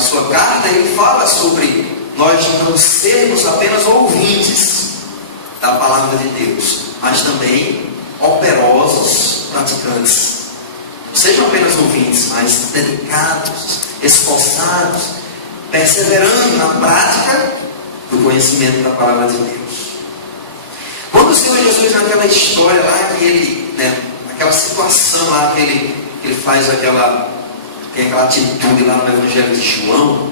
na sua carta, ele fala sobre nós não sermos apenas ouvintes da palavra de Deus, mas também operosos praticantes. Não sejam apenas ouvintes, mas dedicados, esforçados, perseverando na prática do conhecimento da palavra de Deus. Quando o Senhor Jesus, naquela história lá, que ele, naquela situação lá, que ele faz tem aquela atitude lá no Evangelho de João,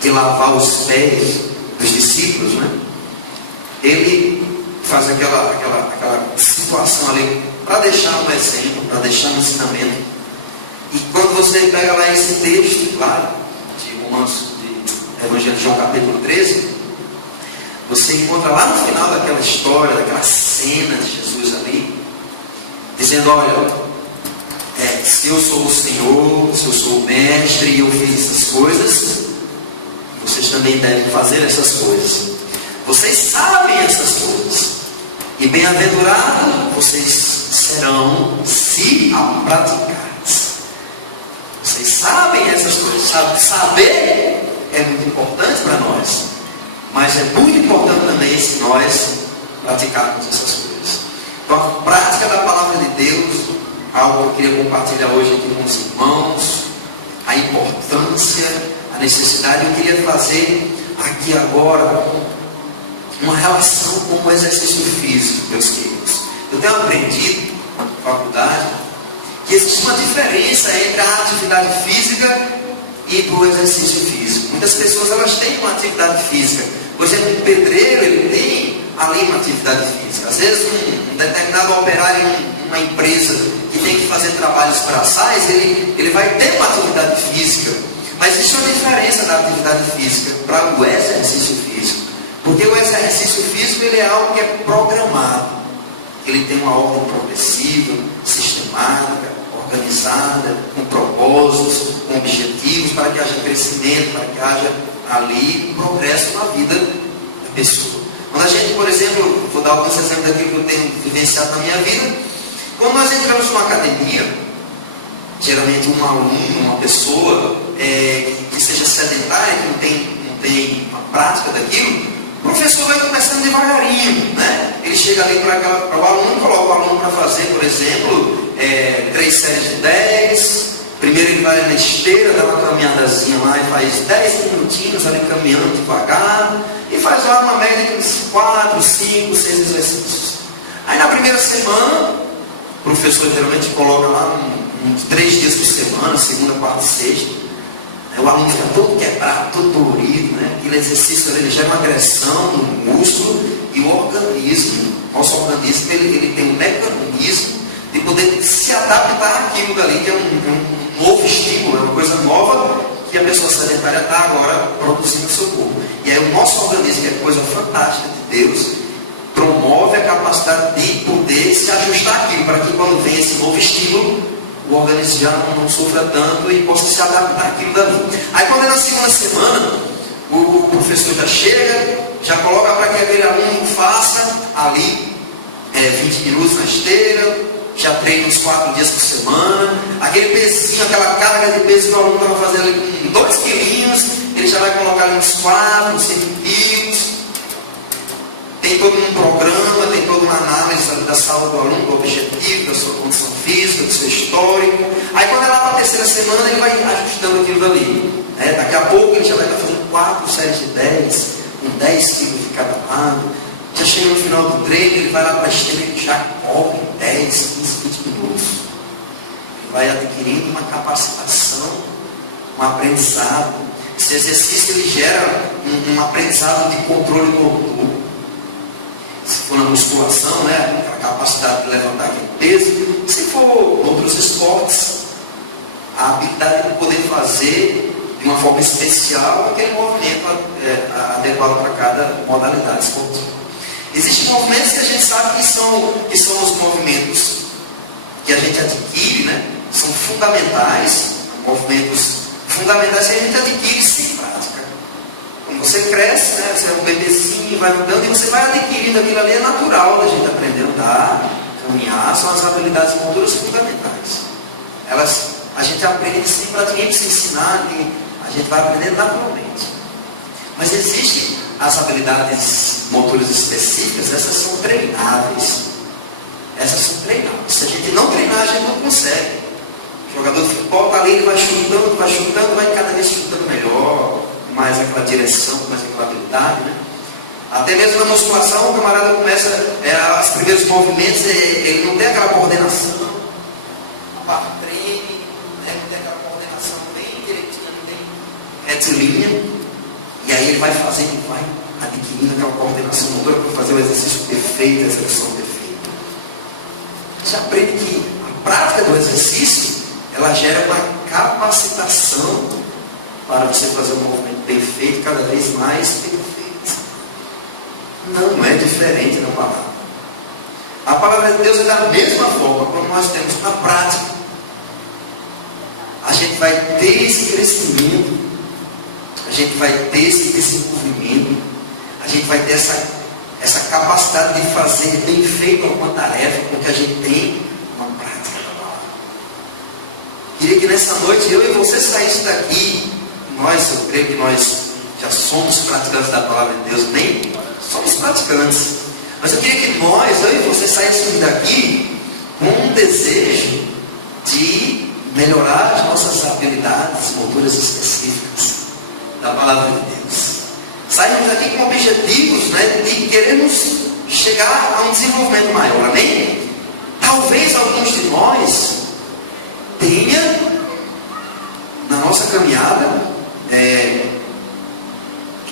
de lavar os pés dos discípulos, ele faz aquela situação ali para deixar um exemplo, para deixar um ensinamento. E quando você pega lá esse texto, claro, de Evangelho de João capítulo 13, você encontra lá no final daquela história, daquela cena de Jesus ali, dizendo: olha, se eu sou o Senhor, se eu sou o Mestre e eu fiz essas coisas, vocês também devem fazer essas coisas. Vocês sabem essas coisas, e bem-aventurados vocês serão se a praticarem. Vocês sabem essas coisas. Saber é muito importante para nós, mas é muito importante também se nós praticarmos essas coisas. Então, a prática da palavra de Deus, algo que eu queria compartilhar hoje aqui com os irmãos, a importância, a necessidade. Eu queria fazer aqui agora uma relação com o exercício físico, meus queridos. Eu tenho aprendido na faculdade que existe uma diferença entre a atividade física e o exercício físico. Muitas pessoas elas têm uma atividade física. Por exemplo, um pedreiro, ele tem ali uma atividade física. Às vezes um determinado operário em uma empresa que tem que fazer trabalhos braçais, ele vai ter uma atividade física. Mas existe uma diferença da atividade física para o exercício físico. Porque o exercício físico ele é algo que é programado. Ele tem uma ordem progressiva, sistemática, organizada, com propósitos, com objetivos, para que haja crescimento, para que haja ali progresso na vida da pessoa. Quando a gente, por exemplo, vou dar alguns exemplos daquilo que eu tenho vivenciado na minha vida. Quando nós entramos numa academia, geralmente um aluno, uma pessoa que seja sedentária, que não tem a prática daquilo, o professor vai começando devagarinho, Ele chega ali para o aluno, coloca o aluno para fazer, por exemplo, 3 séries de 10. Primeiro ele vai na esteira, dá uma caminhadazinha lá e faz 10 minutinhos ali caminhando devagar, e faz lá uma média de uns 4, 5, 6 exercícios. Aí na primeira semana, o professor geralmente coloca lá uns 3 dias por semana, segunda, quarta e sexta. O aluno fica todo quebrado, todo dolorido, Aquele exercício ele gera uma agressão no músculo, e o organismo, nosso organismo, ele tem um mecanismo de poder se adaptar àquilo dali, que é um novo estímulo, é uma coisa nova que a pessoa sedentária está agora produzindo no seu corpo. E aí o nosso organismo, que é coisa fantástica de Deus, promove a capacidade de poder se ajustar àquilo, para que quando vem esse novo estímulo, o organismo já não sofra tanto e possa se adaptar àquilo dali. Aí quando é na segunda semana, o professor já chega, já coloca para que aquele aluno faça ali 20 minutos na esteira, já treina uns 4 dias por semana, aquele pezinho, aquela carga de peso que o aluno estava fazendo ali com 2 quilinhos, ele já vai colocar ali uns 4, 5 quilos. Tem todo um programa, tem toda uma análise da saúde do aluno, do objetivo, da sua condição física, do seu histórico. Aí quando é lá para a terceira semana, ele vai ajustando aquilo dali. Daqui a pouco ele já vai estar fazendo 4 séries de 10, com 10 quilos de cada lado. Já chega no final do treino, ele vai lá para a esteira e já corre 10, 15, 20 minutos. Ele vai adquirindo uma capacitação, um aprendizado. Esse exercício ele gera um aprendizado de controle motor. Se for na musculação, a capacidade de levantar aquele peso. Se for outros esportes, a habilidade de poder fazer de uma forma especial aquele movimento adequado para cada modalidade esportiva. Existem movimentos que a gente sabe que são os movimentos que a gente adquire, são fundamentais, movimentos fundamentais que a gente adquire sem prática. Quando você cresce, você é um bebezinho, vai mudando e você vai adquirindo aquilo ali, é natural da gente aprender a andar, caminhar, são as habilidades motoras fundamentais. A gente aprende sem praticamente se ensinar, a A gente vai aprender naturalmente. Mas existem as habilidades motoras específicas, essas são treináveis. Essas são treináveis. Se a gente não treinar, a gente não consegue. O jogador de futebol está ali, ele vai chutando, vai cada vez chutando melhor, com mais aquela direção, com mais aquela habilidade, né? Até mesmo na musculação, o camarada começa, os primeiros movimentos, ele não tem aquela coordenação, a barra treme, né? Não tem aquela coordenação bem direitinha, não tem retilínea, e aí ele vai fazendo, vai adquirindo aquela coordenação motora para fazer o exercício perfeito, a execução perfeita. Você aprende que a prática do exercício, ela gera uma capacitação para você fazer um movimento perfeito, cada vez mais perfeito. Não é diferente da palavra. A palavra de Deus é da mesma forma, quando nós temos na prática, a gente vai ter esse crescimento, a gente vai ter esse desenvolvimento, a gente vai ter essa capacidade de fazer bem feito alguma tarefa com que a gente tem uma prática da palavra. Queria que nessa noite eu e você saíssem daqui, eu creio que nós já somos praticantes da palavra de Deus, nem somos praticantes. Mas eu queria que eu e você saíssemos daqui com um desejo de melhorar as nossas habilidades motoras específicas da palavra de Deus. Saímos daqui com objetivos, né, de queremos chegar a um desenvolvimento maior, amém? Talvez alguns de nós tenha na nossa caminhada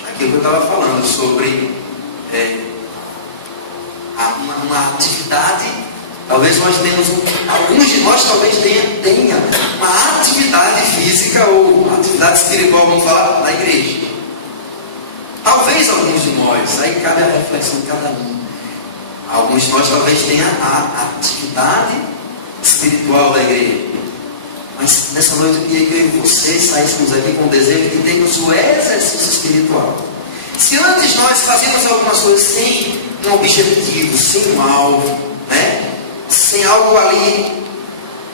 aquilo que eu estava falando sobre uma atividade. Talvez nós tenhamos, alguns de nós talvez tenha uma atividade física ou uma atividade espiritual, vamos falar, na igreja. Talvez alguns de nós, aí cabe a reflexão de cada um. Alguns de nós talvez tenham a atividade espiritual da igreja. Mas nessa noite eu queria que eu e vocês saíssemos aqui com o desejo de termos o exercício espiritual. Se antes nós fazíamos algumas coisas sem um objetivo, sem um alvo, né? Sem algo ali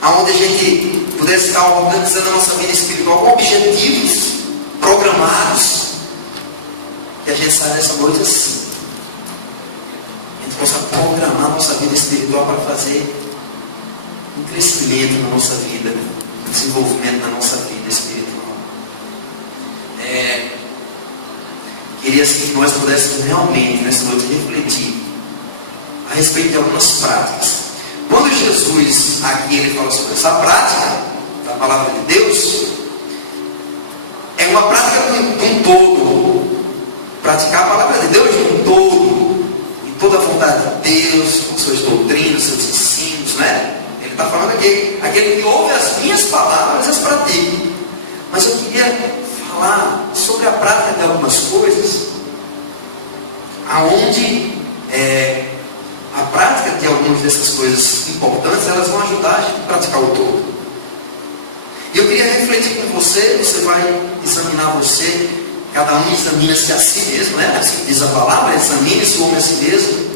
onde a gente pudesse estar organizando a nossa vida espiritual com objetivos programados, que a gente saia dessa noite assim. A gente possa programar a nossa vida espiritual para fazer um crescimento na nossa vida, um desenvolvimento na nossa vida espiritual. Queria assim que nós pudéssemos realmente nessa noite refletir a respeito de algumas práticas. Quando Jesus aqui ele fala sobre essa prática da palavra de Deus, é uma prática de um todo. Praticar a palavra de Deus de um todo, em toda a vontade de Deus, com suas doutrinas, seus ensinos, né? Ele está falando aqui, aquele que ouve as minhas palavras e as pratica. Mas eu queria falar sobre a prática de algumas coisas, aonde a prática de algumas dessas coisas importantes, elas vão ajudar a gente a praticar o todo. E eu queria refletir com você, você vai examinar você, cada um examina-se a si mesmo, né? Assim diz a palavra, examine-se o homem a si mesmo.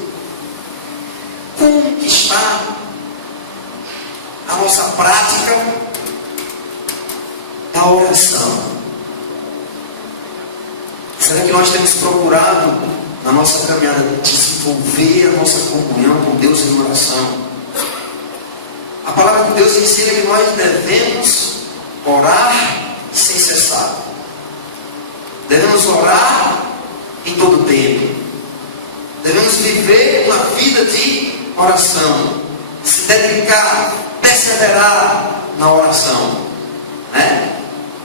Como que está a nossa prática da oração? Será que nós temos procurado, na nossa caminhada, desenvolver a nossa comunhão com Deus em oração? A palavra de Deus ensina que nós devemos orar sem cessar. Devemos orar em todo tempo. Devemos viver uma vida de oração. Se dedicar, perseverar na oração. Né?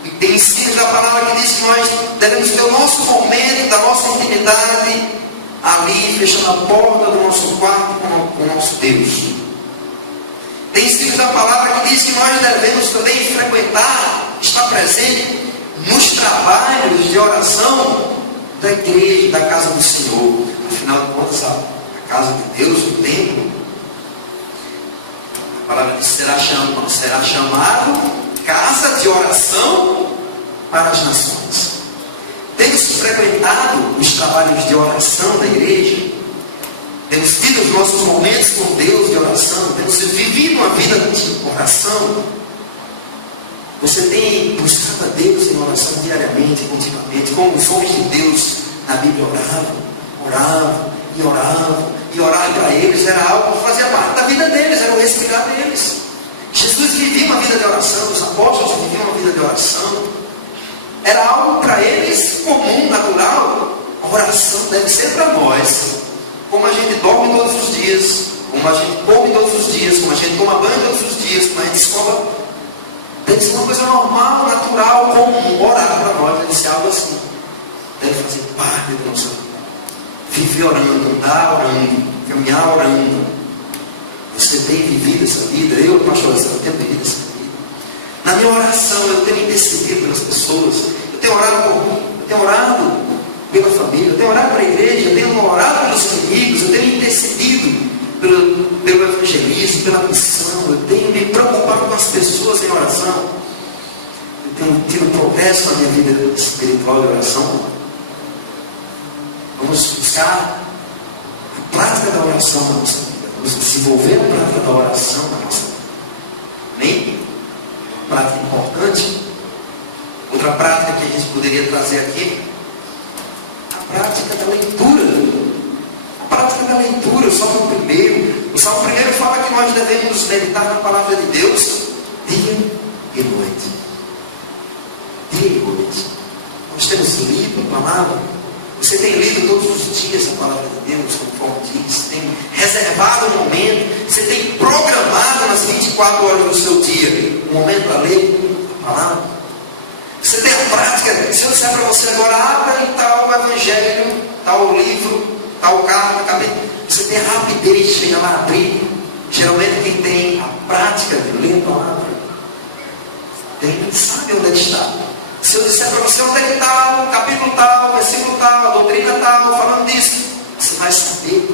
E tem ensinos da palavra que diz que nós devemos ter o nosso momento da nossa intimidade ali, fechando a porta do nosso quarto com o nosso Deus. Tem ensinos da palavra que diz que nós devemos também frequentar, estar presente nos trabalhos de oração da igreja, da casa do Senhor. Afinal de contas, a casa de Deus, o templo, a palavra diz, será chamado casa de oração para as nações. Temos frequentado os trabalhos de oração da igreja, temos tido os nossos momentos com Deus de oração, temos vivido uma vida de oração. Você tem buscado a Deus em oração diariamente? como os homens de Deus na Bíblia oravam, e orar para eles era algo que fazia parte da vida deles, era o respirar deles. Jesus vivia uma vida de oração, os apóstolos viviam uma vida de oração, era algo para eles comum, natural. A oração deve ser para nós, como a gente dorme todos os dias, como a gente come todos os dias, como a gente toma banho todos os dias, como a gente escova. Deve ser uma coisa normal, natural, comum. Orar para nós deve ser algo assim. Deve fazer parte da nossa vida. Viver orando, andar orando, caminhar orando. Você tem vivido essa vida? Eu, pastor, eu tenho vivido essa vida. Na minha oração, eu tenho intercedido pelas pessoas. Eu tenho orado por mim, eu tenho orado pela família, eu tenho orado para a igreja, eu tenho orado pelos inimigos, eu tenho intercedido pelo evangelismo, pela missão, eu tenho me preocupado com as pessoas em oração, eu tenho tido progresso na minha vida espiritual de oração. Vamos buscar a prática da oração na nossa vida, vamos desenvolver a prática da oração na nossa vida. Amém? Uma prática importante. Outra prática que a gente poderia trazer aqui, a prática da leitura. A prática da leitura, o Salmo 1. O Salmo 1 fala que nós devemos meditar na palavra de Deus dia e noite. Dia e noite. Nós temos lido a palavra. Você tem lido todos os dias a palavra de Deus, conforme diz. Tem reservado um momento. Você tem programado nas 24 horas do seu dia um momento para ler a palavra. Você tem a prática. Se eu disser para você agora, abra em tal evangelho, tal livro, tal carta, você tem a rapidez de chegar lá abrir. Geralmente quem tem a prática de ler a palavra sabe onde está. Se eu disser para você onde é que está, o capítulo tal, o versículo tal, a doutrina tal, falando disso, você vai saber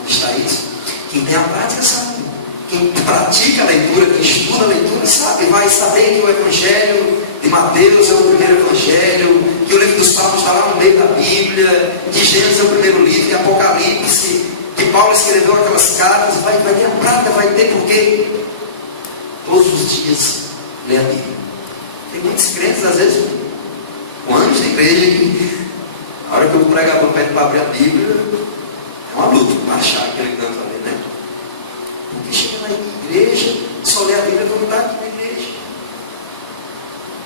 onde está isso. Quem tem a prática sabe. Quem pratica a leitura, quem estuda a leitura, sabe, vai saber que o Evangelho de Mateus é o primeiro Evangelho, que o livro dos Salmos está lá no meio da Bíblia, que Gênesis é o primeiro livro, que Apocalipse, que Paulo escreveu aquelas cartas. Vai ter a prática, vai ter, porque todos os dias lê a Bíblia. Tem muitos crentes, às vezes, com anos de igreja, que a hora que o pregador pede para abrir a Bíblia, é uma luta para achar aquele canto ali, né? Porque chega na igreja, só lê a Bíblia quando está aqui na igreja.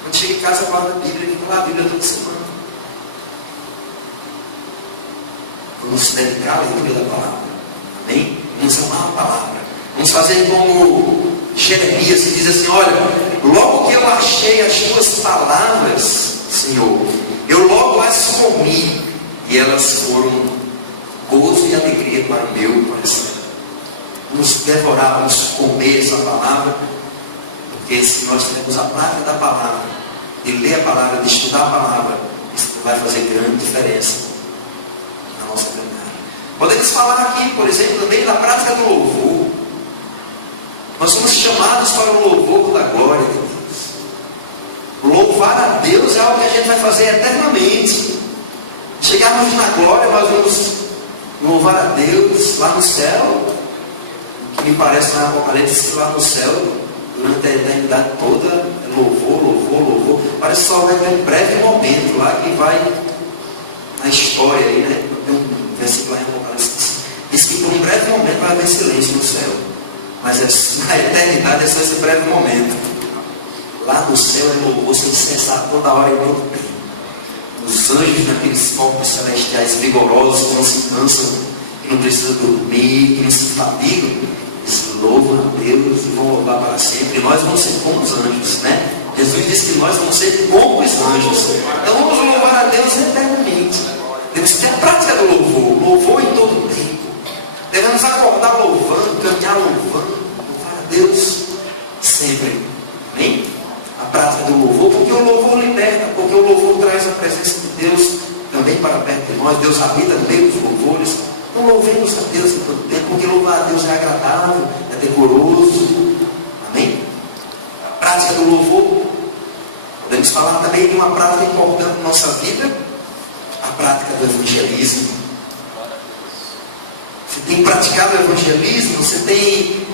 Quando chega em casa, fala da Bíblia, ele fica lá a Bíblia toda semana. Vamos se dedicar à leitura da palavra. Amém? Vamos amar a palavra. Vamos fazer como Jeremias, que diz assim: olha, logo que eu achei as tuas palavras, Senhor, eu logo as comi, e elas foram gozo e alegria para o meu coração. Vamos devorar, vamos comer essa palavra, porque se nós temos a prática da palavra, de ler a palavra, de estudar a palavra, isso vai fazer grande diferença na nossa caminhada. Podemos falar aqui, por exemplo, também da prática do louvor. Nós somos chamados para o louvor da glória de Deus. Louvar a Deus é algo que a gente vai fazer eternamente. Chegarmos na glória, nós vamos louvar a Deus lá no céu. O que me parece na Apocalipse, que lá no céu, durante a eternidade toda, é louvor, louvor, louvor. Parece que só vai ter um breve momento lá que vai na história aí, né? Tem um versículo lá em Apocalipse. Diz que por um breve momento vai haver silêncio no céu. Mas na eternidade é só esse breve momento. Lá no céu é louvor sem cessar toda hora e todo tempo. Os anjos naqueles corpos celestiais vigorosos, que não se cansam, que não precisam dormir, que não se fatigam, eles louvam a Deus e vão louvar para sempre. E nós vamos ser como os anjos, né? Jesus disse que nós vamos ser como os anjos. Então vamos louvar a Deus eternamente. Temos que ter a prática do louvor, louvor em todo o tempo. Devemos acordar louvando, caminhar louvando, louvar a Deus sempre. Amém? A prática do louvor, porque o louvor liberta, porque o louvor traz a presença de Deus também para perto de nós. Deus habita no meio dos louvores. Então louvemos a Deus em todo tempo, porque louvar a Deus é agradável, é decoroso. Amém? A prática do louvor. Podemos falar também de uma prática importante na nossa vida, a prática do evangelismo. Você tem praticado o evangelismo, você tem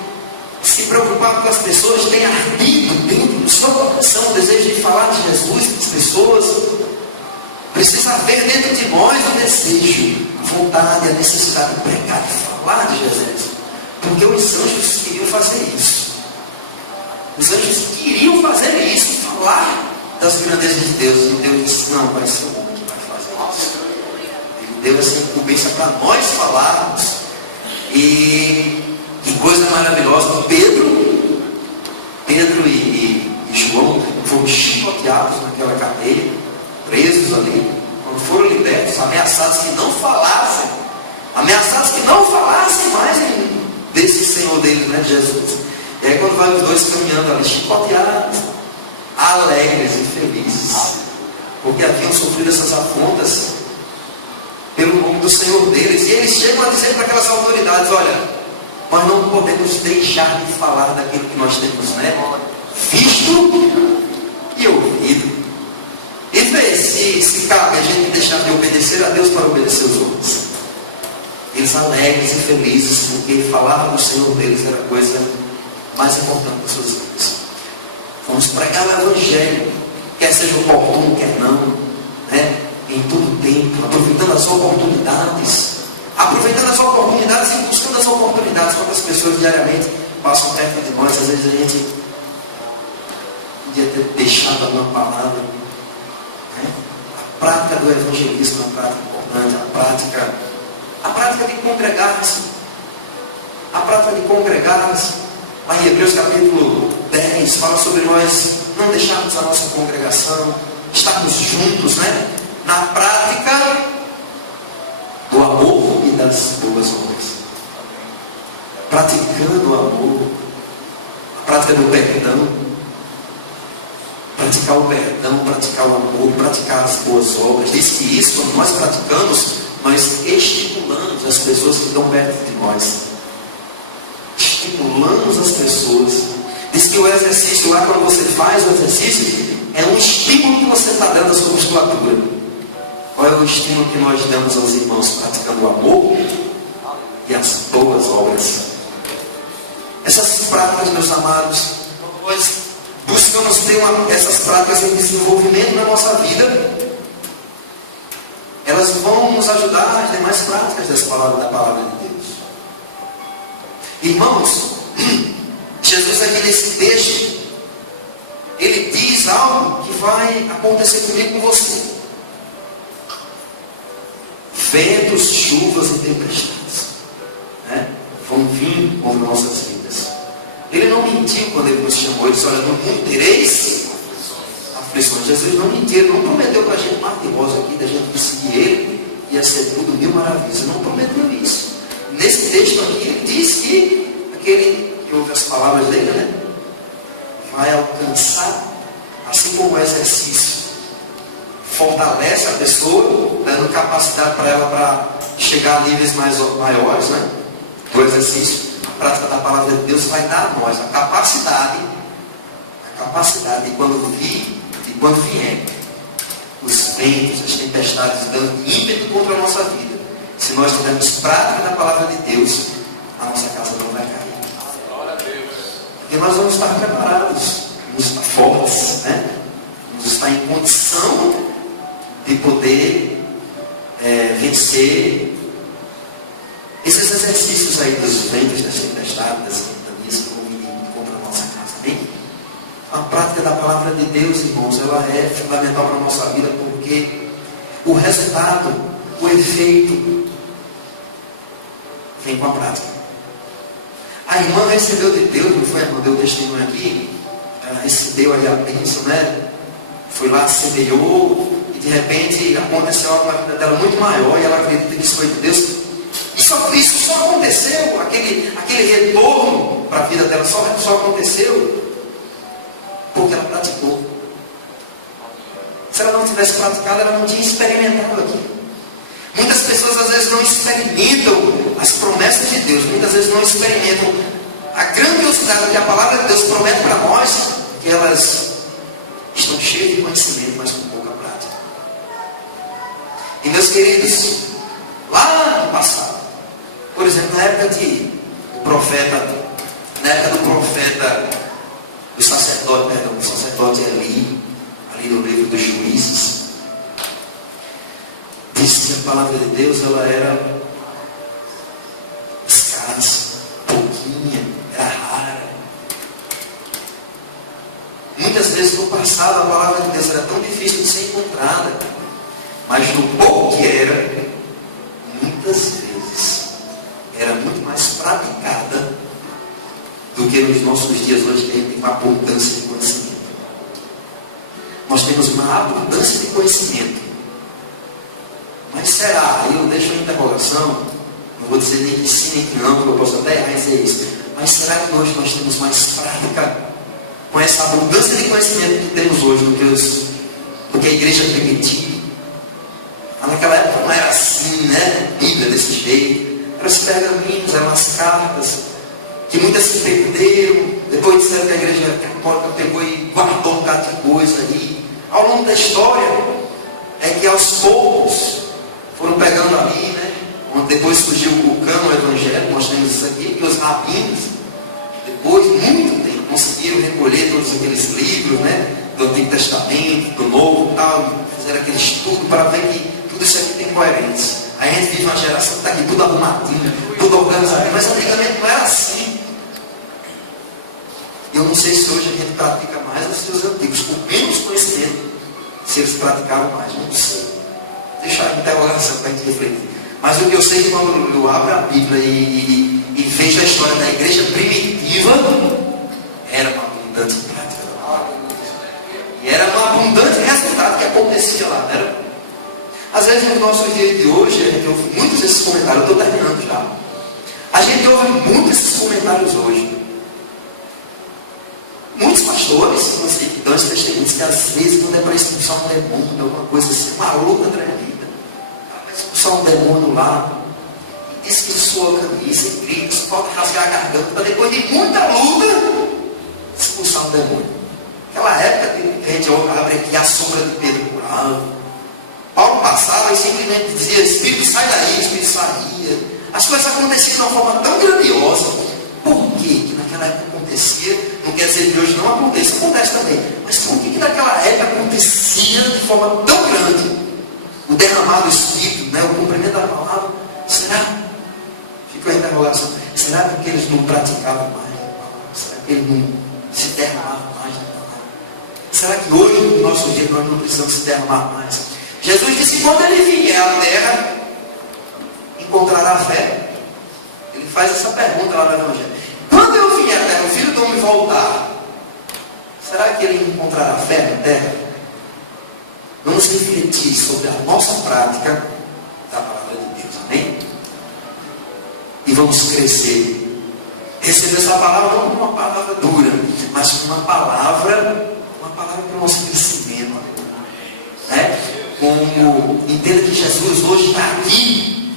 se preocupado com as pessoas, tem ardido dentro do seu coração o desejo de falar de Jesus para as pessoas. Precisa haver dentro de nós o desejo, a vontade, a necessidade de pregar, de falar de Jesus. Porque os anjos queriam fazer isso. Os anjos queriam fazer isso, falar das grandezas de Deus. E Deus disse, não, vai ser o homem que vai fazer isso. Ele deu essa incumbência para nós falarmos. E que coisa maravilhosa. Pedro e João foram chicoteados naquela cadeia, presos ali. Quando foram libertos, ameaçados que não falassem mais desse Senhor deles, né, Jesus. E aí quando vai os dois caminhando ali, chicoteados, alegres e felizes, porque haviam sofrido essas afrontas pelo nome do Senhor deles. E eles chegam a dizer para aquelas autoridades, olha, nós não podemos deixar de falar daquilo que nós temos, né, visto e ouvido. E vê se cabe a gente deixar de obedecer a Deus para obedecer os homens. Eles alegres e felizes, porque falar do Senhor deles era a coisa mais importante das suas vidas. Vamos pregar o Evangelho, quer seja oportuno, quer não, né? Em todo tempo, aproveitando as oportunidades e buscando as oportunidades. Quando as pessoas diariamente passam perto de nós, às vezes a gente podia ter deixado alguma palavra, né? A prática do evangelismo é uma prática importante, a prática de congregar-se. Lá em Hebreus capítulo 10 fala sobre nós não deixarmos a nossa congregação, estarmos juntos, né, na prática do amor e das boas obras. Praticando o amor, a prática do perdão, praticar o perdão, praticar o amor, praticar as boas obras. Diz que isso, quando nós praticamos, nós estimulamos as pessoas que estão perto de nós. Estimulamos as pessoas. Diz que o exercício lá, quando você faz o exercício, é um estímulo que você está dando à sua musculatura. Qual é o estímulo que nós damos aos irmãos? Praticando o amor e as boas obras. Essas práticas, meus amados, nós buscamos ter essas práticas em desenvolvimento na nossa vida. Elas vão nos ajudar às demais práticas da palavra de Deus. Irmãos, Jesus aqui nesse texto, ele diz algo que vai acontecer comigo e com você. Ventos, chuvas e tempestades, né, vão vir sobre nossas vidas. Ele não mentiu quando ele nos chamou. Ele disse, olha, no mundo tereis aflições. Jesus não mentiu, ele não prometeu para a gente mar de rosa aqui, da gente seguir ele, ia ser tudo mil maravilhas. Ele não prometeu isso. Nesse texto aqui, ele diz que aquele que ouve as palavras dele, né, vai alcançar, assim como o exercício fortalece a pessoa, dando capacidade para ela para chegar a níveis maiores, né, do exercício. A prática da palavra de Deus vai dar a nós a capacidade de quando vier os ventos, as tempestades dando ímpeto contra a nossa vida, se nós tivermos prática da palavra de Deus, a nossa casa não vai cair. Porque nós vamos estar preparados, vamos estar fortes, né? Vamos estar em condição de poder vencer esses exercícios aí dos ventos, das tempestades, das ventanias que vão vir contra a nossa casa. Bem, a prática da palavra de Deus, irmãos, ela é fundamental para a nossa vida, porque o resultado, o efeito, vem com a prática. A irmã recebeu de Deus, não foi? A irmã deu testemunho aqui, ela recebeu aí a bênção, né? Foi lá, semeou, e de repente aconteceu algo na vida dela muito maior, e ela acredita que isso foi de Deus. Isso só aconteceu, aquele retorno para a vida dela só aconteceu porque ela praticou. Se ela não tivesse praticado, ela não tinha experimentado aquilo. Muitas pessoas às vezes não experimentam as promessas de Deus, muitas vezes não experimentam a grandiosidade que a palavra de Deus promete para nós, que elas estão cheias de conhecimento, mas com pouca prática. E meus queridos, lá no passado, por exemplo, na época do profeta, do sacerdote Eli, ali no livro dos Juízes, palavra de Deus, ela era escassa, pouquinha, era rara. Muitas vezes no passado a palavra de Deus era tão difícil de ser encontrada, mas no pouco que era, muitas vezes era muito mais praticada do que nos nossos dias hoje, que a gente tem uma abundância de conhecimento. Nós temos uma abundância de conhecimento. Mas será? Aí eu deixo a interrogação, não vou dizer nem que sim, nem que não, porque eu posso até errar e dizer isso. Mas será que hoje nós temos mais prática com essa abundância de conhecimento que temos hoje do que a igreja permitia? Naquela época não era assim, né? Bíblia desse jeito. Eram os pergaminhos, eram as cartas, que muitas se perderam. Depois disseram que a igreja católica pegou e guardou um bocado de coisa aí. Ao longo da história, é que aos poucos foram pegando ali, né? Depois surgiu o cânon evangélico, nós temos isso aqui, e os rabinos, depois, muito tempo, conseguiram recolher todos aqueles livros, né? Do Antigo Testamento, do Novo e tal, fizeram aquele estudo para ver que tudo isso aqui tem coerência. Aí a gente vive uma geração que está aqui tudo arrumadinho, tudo organizado, mas antigamente não era assim. Eu não sei se hoje a gente pratica mais ou se os antigos, com menos conhecimento, se eles praticaram mais, não sei. Deixa a interrogação para a gente refletir. Mas o que eu sei é que quando eu abro a Bíblia e vejo a história da igreja primitiva, era uma abundante prática. E era um abundante resultado que acontecia lá. Era. Às vezes no nosso dia de hoje, a gente ouve muitos desses comentários, eu estou terminando já. A gente ouve muitos desses comentários hoje. Muitos pastores, dão esse testemunho, que às vezes quando é para expulsar um demônio, alguma coisa assim, uma luta tremenda. Vai expulsar um demônio lá, e diz que sua camisa, e grita, pode rasgar a garganta, para depois de muita luta, expulsar um demônio. Naquela época, a gente abre aqui a sombra de Pedro curava. Paulo passava e simplesmente dizia, Espírito sai daí, Espírito saía. As coisas aconteciam de uma forma tão grandiosa. Por que naquela época acontecia? Não quer dizer que hoje não aconteça, acontece também. Mas por que naquela época acontecia de forma tão grande? O derramar do Espírito, né? O cumprimento da palavra. Será? Fica a interrogação. Será que eles não praticavam mais a palavra? Será que eles não se derramavam mais na palavra? Será que hoje, no nosso dia, nós não precisamos se derramar mais? Jesus disse que quando ele vier à terra, encontrará fé. Ele faz essa pergunta lá no Evangelho. Quando eu vier à terra, o Filho do Homem voltar, será que ele encontrará fé na terra? Vamos refletir sobre a nossa prática da palavra de Deus, amém? E vamos crescer. Receber essa palavra não como uma palavra dura, mas como uma palavra para o nosso crescimento, né? Como entenda que Jesus hoje está aqui.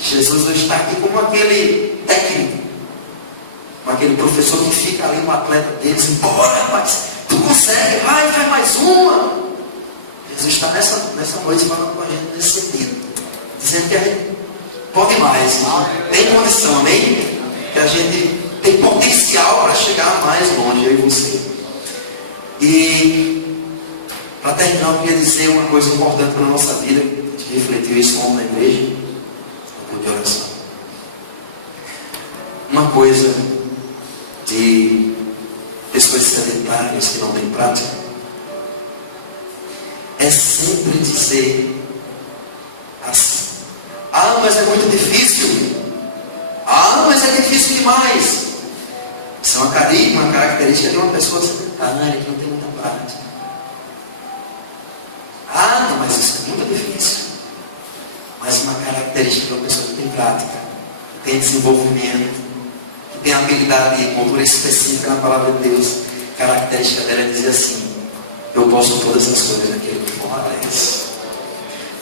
Jesus hoje está aqui como aquele técnico, como aquele professor que fica ali no atleta deles, embora, mas tu consegue, vai, faz mais uma. Jesus está nessa noite falando com a gente nesse sentido, dizendo que a gente pode mais, tem condição, amém? Que a gente tem potencial para chegar mais longe, eu e você. E para terminar, eu queria dizer uma coisa importante para a nossa vida. A gente refletiu isso ontem na igreja, no culto de oração. Uma coisa de pessoas sedentárias que não têm prática é sempre dizer assim: ah, mas é muito difícil. Ah, mas é difícil demais. Isso é uma característica de uma pessoa sedentária que não tem muita prática. Ah, não, mas isso é muito difícil. Mas uma característica de uma pessoa que tem prática, que tem desenvolvimento, que tem habilidade e cultura específica na palavra de Deus, a característica dela é dizer assim: eu posso todas as coisas naquele que fortalece.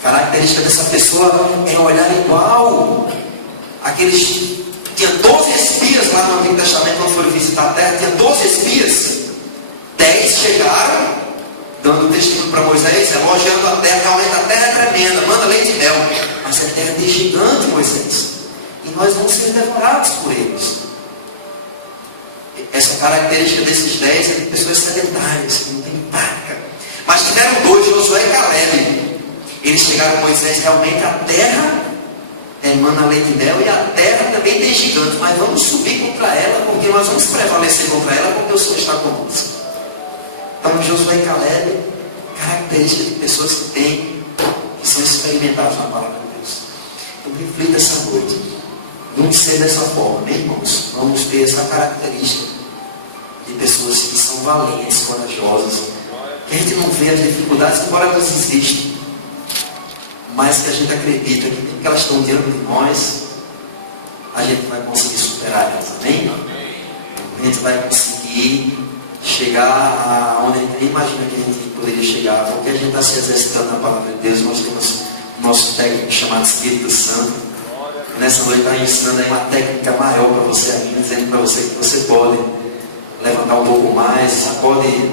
A característica dessa pessoa é olhar igual aqueles. Tinha 12 espias lá no Antigo Testamento, quando foram visitar a terra, tinha 12 espias. 10 chegaram, dando testemunho para Moisés, elogiando a terra, realmente a terra é tremenda, manda leite e mel. Mas a terra é de gigante, Moisés. E nós vamos ser devorados por eles. Essa característica desses 10 é de pessoas sedentárias, que não têm prática. Mas tiveram dois, Josué e Caleb. Eles chegaram a Moisés, realmente a terra emana leite e mel, e a terra também tem gigantes, mas vamos subir contra ela, porque nós vamos prevalecer contra ela, porque o Senhor está conosco. Então Josué e Caleb, características de pessoas que são experimentadas na palavra de Deus. Então reflita essa noite. Vamos ser dessa forma, né, irmãos? Vamos ter essa característica de pessoas que são valentes, corajosas, que a gente não vê as dificuldades, embora elas existam, mas que a gente acredita que elas estão diante de nós, a gente vai conseguir superar elas, amém? A gente vai conseguir chegar a onde a gente nem imagina que a gente poderia chegar, porque a gente está se exercitando na palavra de Deus. Nós temos o nosso técnico chamado Espírito Santo, que nessa noite está ensinando aí uma técnica maior para você ainda, dizendo para você que você pode levantar um pouco mais, você pode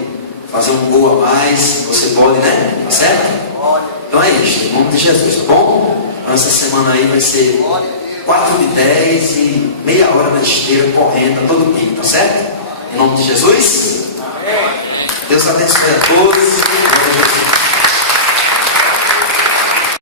fazer um gol a mais, você pode, né? Tá certo? Então é isso, em nome de Jesus, tá bom? Então essa semana aí vai ser 4 de 10 e meia hora na esteira, correndo, a todo pico, tá certo? Em nome de Jesus? Deus abençoe a todos.